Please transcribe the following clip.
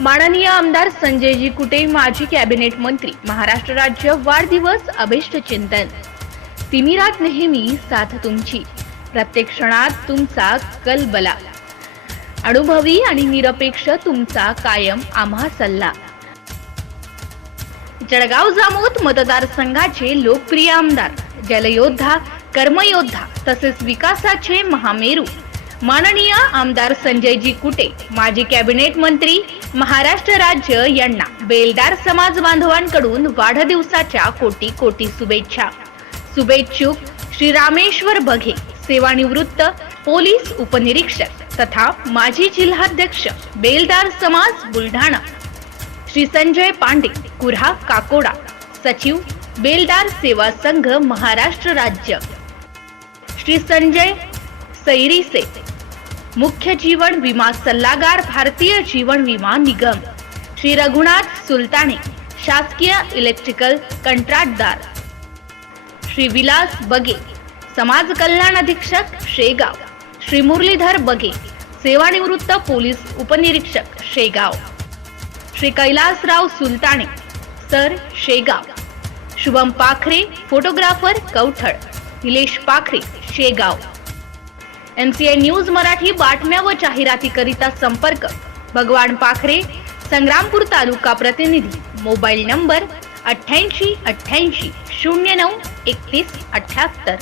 माननीय आमदार संजयजी कुटे, माजी कॅबिनेट मंत्री, महाराष्ट्र राज्य, वाढदिवस अभिष्ट चिंतन। तिमिरात नेहमी साथ तुमची, प्रत्येक क्षणात तुमचा कलबला, अनुभवी आणि निरपेक्ष तुमचा कायम आम्हा सल्ला। जळगाव जामोद मतदारसंघाचे लोकप्रिय आमदार, जलयोद्धा, कर्मयोद्धा तसेच विकासाचे महामेरू माननीय आमदार संजयजी कुटे, माजी कॅबिनेट मंत्री, महाराष्ट्र राज्य यांना बेलदार समाज बांधवांकडून वाढदिवसाच्या कोटी कोटी शुभेच्छा। शुभेच्छुक श्री रामेश्वर बघे, सेवानिवृत्त पोलीस उपनिरीक्षक तथा माजी जिल्हाध्यक्ष, बेलदार समाज, बुलढाणा। श्री संजय पांडे, कुऱ्हा, काकोडा, सचिव, बेलदार सेवा संघ, महाराष्ट्र राज्य। श्री संजय सैरीसे, मुख्य जीवन विमा सल्लागार, भारतीय जीवन विमा निगम। श्री रघुनाथ सुलताने, शासकीय इलेक्ट्रिकल कंत्राटदार। श्री विलास बगे, समाज कल्याण अधीक्षक, शेगाव। श्री मुरलीधर बगे, सेवानिवृत्त पोलीस उपनिरीक्षक, शेगाव। श्री कैलासराव सुलताने, सर, शेगाव। शुभम पाखरे, फोटोग्राफर, कवठळ। निलेश पाखरे, शेगाव। MCI न्यूज मराठी बातम्या व जाहिरातीकरिता संपर्क भगवान पाखरे, संग्रामपूर तालुका प्रतिनिधी। Mobile number 88 88 09 31 78।